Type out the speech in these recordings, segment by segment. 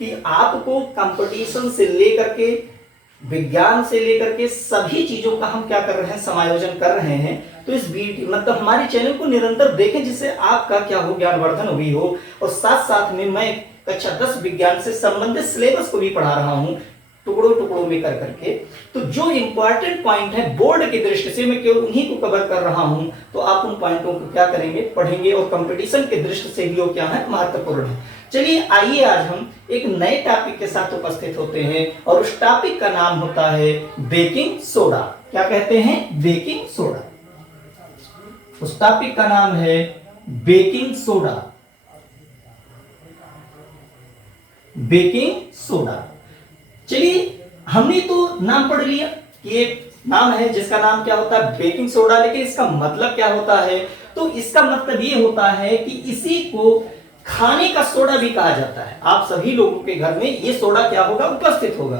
कि आपको कंपटीशन से लेकर के विज्ञान से लेकर के सभी चीजों का हम क्या कर रहे हैं, समायोजन कर रहे हैं। तो इस वीडियो मतलब हमारे चैनल को निरंतर देखें जिससे आपका क्या हो, ज्ञानवर्धन हुई हो। और साथ साथ में मैं कक्षा 10 विज्ञान से संबंधित सिलेबस को भी पढ़ा रहा हूं टुकड़ों टुकड़ों में कर करके। तो जो इंपॉर्टेंट पॉइंट है बोर्ड की दृष्टि से मैं केवल उन्हीं को कवर कर रहा हूं, तो आप उन पॉइंटों को क्या करेंगे, पढ़ेंगे। और कंपटीशन की दृष्टि से भी वो क्या है, महत्वपूर्ण है। चलिए आइए आज हम एक नए टॉपिक के साथ उपस्थित होते हैं और उस टॉपिक का नाम होता है बेकिंग सोडा। क्या कहते हैं, बेकिंग सोडा। उस टॉपिक का नाम है बेकिंग सोडा। Baking soda. चलिए हमने तो नाम पढ़ लिया कि एक नाम है जिसका नाम क्या होता है, बेकिंग सोडा। लेकिन इसका मतलब क्या होता है, तो इसका मतलब ये होता है कि इसी को खाने का सोडा भी कहा जाता है। आप सभी लोगों के घर में ये सोडा क्या होगा, उपस्थित होगा।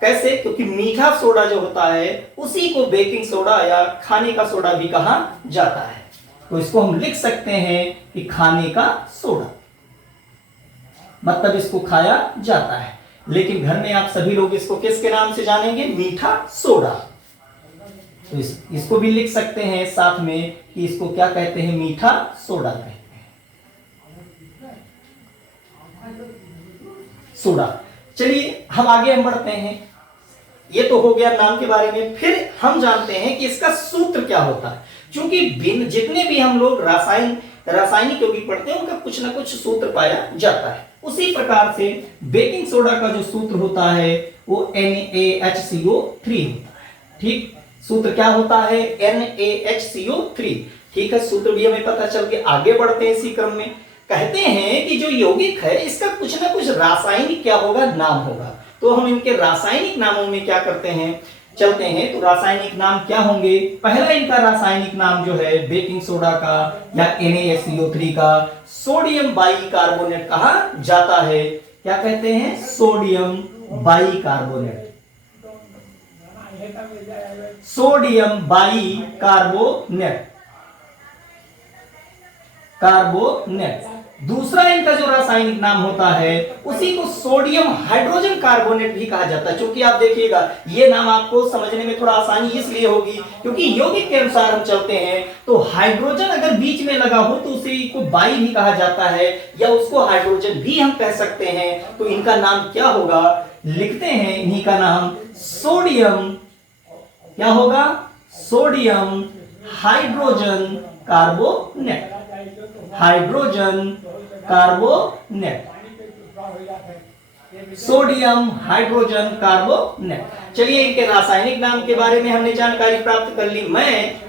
कैसे, क्योंकि मीठा सोडा जो होता है उसी को बेकिंग सोडा या खाने का सोडा भी कहा जाता है। तो इसको हम लिख सकते हैं कि खाने का सोडा, मतलब इसको खाया जाता है। लेकिन घर में आप सभी लोग इसको किसके नाम से जानेंगे, मीठा सोडा। तो इसको भी लिख सकते हैं साथ में कि इसको क्या कहते हैं, मीठा सोडा कहते हैं, सोडा। चलिए हम आगे बढ़ते हैं। ये तो हो गया नाम के बारे में। फिर हम जानते हैं कि इसका सूत्र क्या होता है। क्योंकि जितने भी हम लोग रासायनिक यौगिक पढ़ते हैं उनका कुछ ना कुछ सूत्र पाया जाता है। उसी प्रकार से बेकिंग सोडा का जो सूत्र होता है वो NaHCO3 होता है। ठीक, सूत्र क्या होता है, NaHCO3। ठीक है, सूत्र भी हमें पता चल के आगे बढ़ते हैं। इसी क्रम में कहते हैं कि जो यौगिक है इसका कुछ ना कुछ रासायनिक क्या होगा, नाम होगा। तो हम इनके रासायनिक नामों में क्या करते हैं, चलते हैं। तो रासायनिक नाम क्या होंगे, पहला इनका रासायनिक नाम जो है बेकिंग सोडा का या NaHCO3 का सोडियम बाइकार्बोनेट कहा जाता है। क्या कहते हैं, sodium bicarbonate. Sodium bicarbonate, carbonate. दूसरा इनका जो रासायनिक नाम होता है उसी को सोडियम हाइड्रोजन कार्बोनेट भी कहा जाता है। क्योंकि आप देखिएगा ये नाम आपको समझने में थोड़ा आसानी इसलिए होगी क्योंकि यौगिक के अनुसार हम चलते हैं। तो हाइड्रोजन अगर बीच में लगा हो तो उसी को बाई भी कहा जाता है या उसको हाइड्रोजन भी हम कह सकते हैं। तो इनका नाम क्या होगा, लिखते हैं इन्हीं का नाम सोडियम, क्या होगा, sodium hydrogen carbonate. Hydrogen carbonate, sodium hydrogen carbonate. चलिए इनके रासायनिक नाम के बारे में हमने जानकारी प्राप्त कर ली। मैं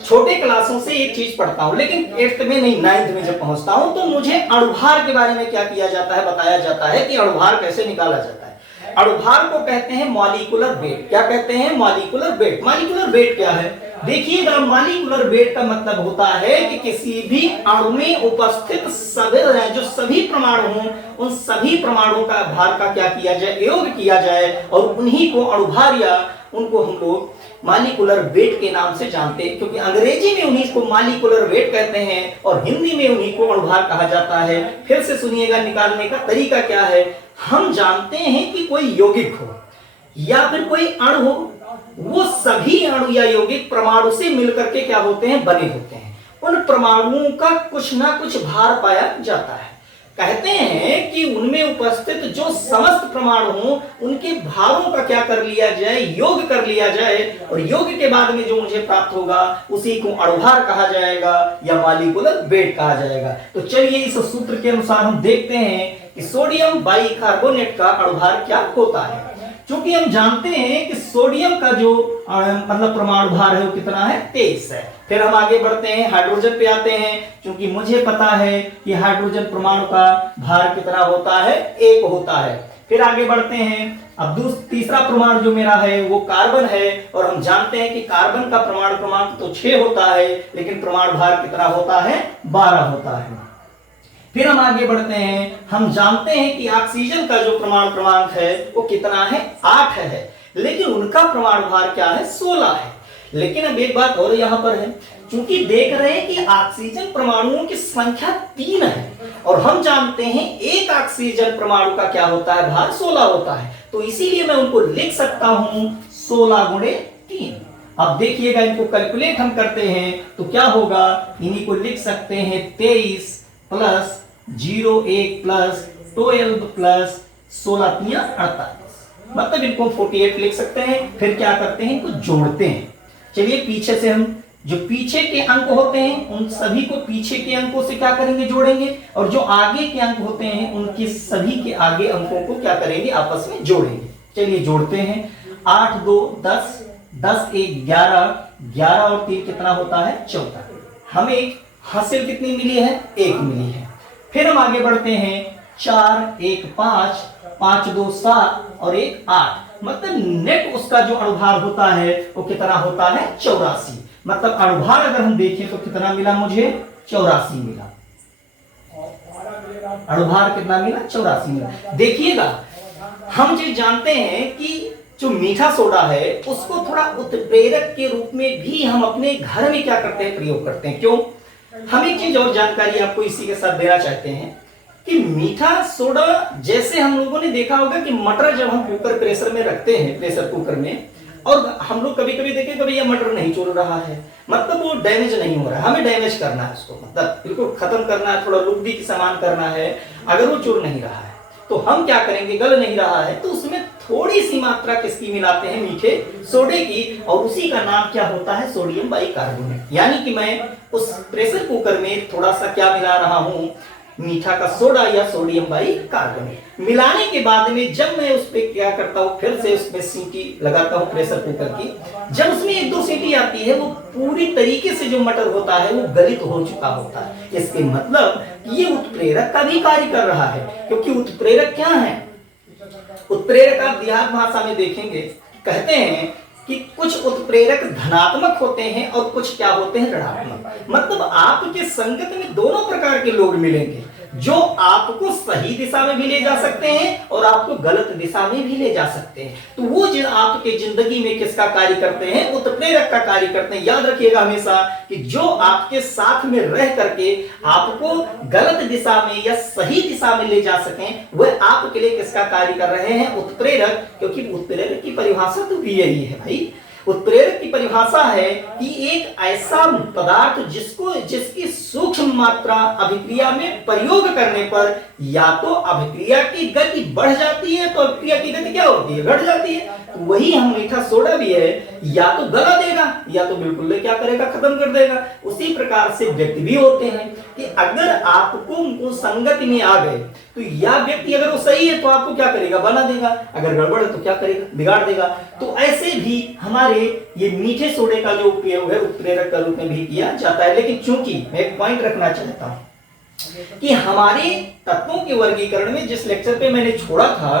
छोटे क्लासों से एक चीज पढ़ता हूं लेकिन 8th में नहीं 9th में जब पहुंचता हूं तो मुझे अणुभार के बारे में क्या किया जाता है, बताया जाता है कि अणुभार कैसे निकाला जाता है। अणुभार को कहते हैं मॉलिक्यूलर वेट। क्या कहते हैं, मॉलिक्यूलर वेट। मॉलिक्यूलर वेट क्या है, देखिएगा मॉलिक्यूलर वेट का मतलब होता है कि किसी भी अणु में उपस्थित सभी परमाणु हों उन सभी परमाणुओं का भार का क्या किया जाए, योग किया जाए और उन्हीं को अणुभार या उनको हम लोग मॉलिक्यूलर वेट के नाम से जानते हैं। क्योंकि अंग्रेजी में उन्हीं को मॉलिक्यूलर वेट कहते हैं और हिंदी में उन्हीं को अणुभार कहा जाता है। फिर से सुनिएगा, निकालने का तरीका क्या है। हम जानते हैं कि कोई यौगिक हो या फिर कोई अणु हो, वो सभी अणु या यौगिक परमाणु से मिलकर के क्या होते हैं, बने होते हैं। उन परमाणुओं का कुछ ना कुछ भार पाया जाता है। कहते हैं कि उनमें उपस्थित जो समस्त परमाणु हों उनके भारों का क्या कर लिया जाए, योग कर लिया जाए और योग के बाद में जो मुझे प्राप्त होगा उसी को अणुभार कहा जाएगा या मॉलिक्यूलर वेट कहा जाएगा। तो चलिए इस सूत्र के अनुसार हम देखते हैं कि सोडियम बाइकार्बोनेट का अणुभार क्या होता है। क्योंकि हम जानते हैं कि सोडियम का जो मतलब परमाणु भार है वो कितना है, 23 है। फिर हम आगे बढ़ते हैं, हाइड्रोजन पे आते हैं। क्योंकि मुझे पता है कि हाइड्रोजन परमाणु का भार कितना होता है, 1 होता है। फिर आगे बढ़ते हैं, अब तीसरा परमाणु जो मेरा है वो कार्बन है और हम जानते हैं कि कार्बन का परमाणु क्रमांक तो 6 होता है लेकिन परमाणु भार कितना होता है, 12 होता है। फिर हम आगे बढ़ते हैं, हम जानते हैं कि ऑक्सीजन का जो परमाणु क्रमांक है वो कितना है, 8 है लेकिन उनका परमाणु भार क्या है, 16 है। लेकिन अब एक बात और यहां पर है, चूंकि देख रहे हैं कि ऑक्सीजन परमाणुओं की संख्या 3 है और हम जानते हैं एक ऑक्सीजन परमाणु का क्या होता है, भार 16 होता है, तो इसीलिए मैं उनको लिख सकता हूं 16 गुणे 3। अब देखिएगा इनको कैलकुलेट हम करते हैं तो क्या होगा, इन्हीं को लिख सकते हैं 23 प्लस 01 प्लस 12 प्लस 16 तिया 48, मतलब इनको 48 लिख सकते हैं। फिर क्या करते हैं, इनको जोड़ते हैं। चलिए पीछे से हम जो पीछे के अंक होते हैं उन सभी को पीछे के अंकों से क्या करेंगे, जोड़ेंगे, और जो आगे के अंक होते हैं उनके सभी के आगे अंकों को क्या करेंगे, आपस में जोड़ेंगे। चलिए जोड़ते हैं, 8 2 10, 10 1 11, 11 और 3 कितना होता है, 14। हमें हासिल कितनी मिली है, 1 मिली है। फिर हम आगे बढ़ते हैं, 4 1 5, 5 2 7 और 1 8, मतलब नेट उसका जो अणुभार होता है वो कितना होता है, 84। मतलब अणुभार अगर हम देखें तो कितना मिला मुझे, 84 मिला। अणुभार कितना मिला, 84 मिला। देखिएगा हम जो जानते हैं कि जो मीठा सोडा है उसको थोड़ा उत्प्रेरक के रूप में भी हम अपने घर में क्या करते हैं, प्रयोग करते हैं। क्यों, हम एक चीज और जानकारी आपको इसी के साथ देना चाहते हैं कि मीठा सोडा, जैसे हम लोगों ने देखा होगा कि मटर जब हम कुकर प्रेशर में रखते हैं, प्रेशर कुकर में, और हम लोग कभी कभी देखें कभी यह मटर नहीं चुर रहा है, मतलब वो डैमेज नहीं हो रहा है, हमें डैमेज करना है उसको, मतलब बिल्कुल खत्म करना है, थोड़ा लुगदी की सामान करना है। अगर वो चुर नहीं रहा है तो हम क्या करेंगे, गल नहीं रहा है तो उसमें थोड़ी सी मात्रा किसकी मिलाते हैं, मीठे सोडे की, और उसी का नाम क्या होता है, सोडियम बाइकार्बोनेट। यानी कि मैं उस प्रेशर कुकर में थोड़ा सा क्या मिला रहा हूं, मीठा का सोडा या सोडियम बाइकार्बोनेट। मिलाने के बाद में जब मैं उस पे क्या करता हूं, फिर से उसमें सीटी लगाता हूं प्रेशर कुकर की, जब उसमें 1-2 सीटी आती है वो पूरी तरीके से जो मटर होता है वो गलित हो चुका होता है। इसके मतलब ये उत्प्रेरक का भी कार्य कर रहा है, क्योंकि उत्प्रेरक क्या है, उत्प्रेरक आप देहात भाषा में देखेंगे कहते हैं कि कुछ उत्प्रेरक धनात्मक होते हैं और कुछ क्या होते हैं, ऋणात्मक। मतलब आपके संगत में दोनों प्रकार के लोग मिलेंगे, जो आपको सही दिशा में भी ले जा सकते हैं और आपको गलत दिशा में भी ले जा सकते हैं। तो वो जो आपके जिंदगी में किसका कार्य करते हैं, उत्प्रेरक का कार्य करते हैं। याद रखिएगा हमेशा कि जो आपके साथ में रह करके आपको गलत दिशा में या सही दिशा में ले जा सकें, वह आपके लिए किसका कार्य कर रहे हैं, उत्प्रेरक। क्योंकि उत्प्रेरक की परिभाषा तो भी यही है भाई, उत्प्रेरक की परिभाषा है कि एक ऐसा पदार्थ जिसकी सूक्ष्म मात्रा अभिक्रिया में प्रयोग करने पर या तो अभिक्रिया की गति बढ़ जाती है, तो अभिक्रिया की गति क्या होती है, घट जाती है। तो वही हम मीठा सोडा भी है, या तो गला देगा या तो बिल्कुल क्या करेगा, खत्म कर देगा। उसी प्रकार से व्यक्ति भी होते हैं कि अगर आपको उनको संगति में आ गए तो या व्यक्ति अगर वो सही है तो आपको क्या करेगा, बना देगा, अगर गड़बड़ है तो क्या करेगा, बिगाड़ देगा। तो ऐसे भी हमारे ये मीठे सोडे का जो उपयोग है उत्प्रेरक के रूप में भी किया जाता है। लेकिन चूंकि मैं एक पॉइंट रखना चाहता हूं कि हमारे तत्वों के वर्गीकरण में जिस लेक्चर पे मैंने छोड़ा था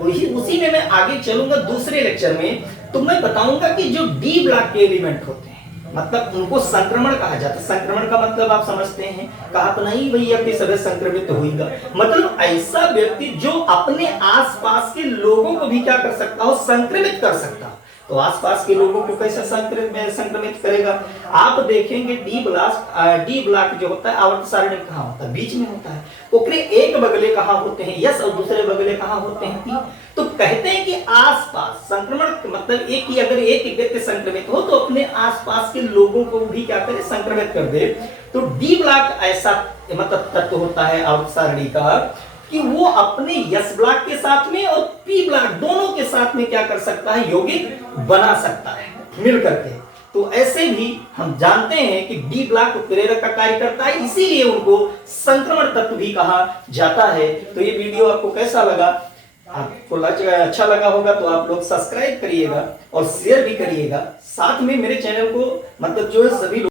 उसी में मैं आगे चलूंगा दूसरे लेक्चर में, तो मैं बताऊंगा कि जो डी ब्लॉक के एलिमेंट होते हैं मतलब उनको संक्रमण कहा जाता है। संक्रमण का मतलब आप समझते हैं, कहा तो नहीं भैया कि सभी संक्रमित होगा, मतलब ऐसा व्यक्ति जो अपने आसपास के लोगों को भी क्या कर सकता हो, संक्रमित कर सकता हो। तो आसपास के लोगों को कैसे संक्रमित करेगा, आप देखेंगे डी ब्लॉक जो होता है आवर्त सारणी कहाँ होता है, बीच में होता है। ओकरे एक बगले कहाँ होते हैं, यस, और दूसरे बगले कहाँ होते हैं, टी। तो कहते हैं कि आसपास संक्रमण मतलब एक ही अगर एक व्यक्ति संक्रमित हो तो अपने आसपास के लोगों को भी क्या करे, संक्रमित कर दे। तो डी ब्लॉक ऐसा मतलब तत्व होता है आवर्त सारणी का कि वो अपने यस ब्लॉक के साथ में और पी ब्लॉक दोनों के साथ में क्या कर सकता है, यौगिक बना सकता है मिल करके। तो ऐसे भी हम जानते हैं कि डी ब्लॉक उत्प्रेरक का कार्य करता है, इसीलिए उनको संक्रमण तत्व भी कहा जाता है। तो ये वीडियो आपको कैसा लगा, आपको अच्छा लगा होगा तो आप लोग सब्सक्राइब करिएगा और शेयर भी करिएगा। साथ में मेरे चैनल को मतलब जो है सभी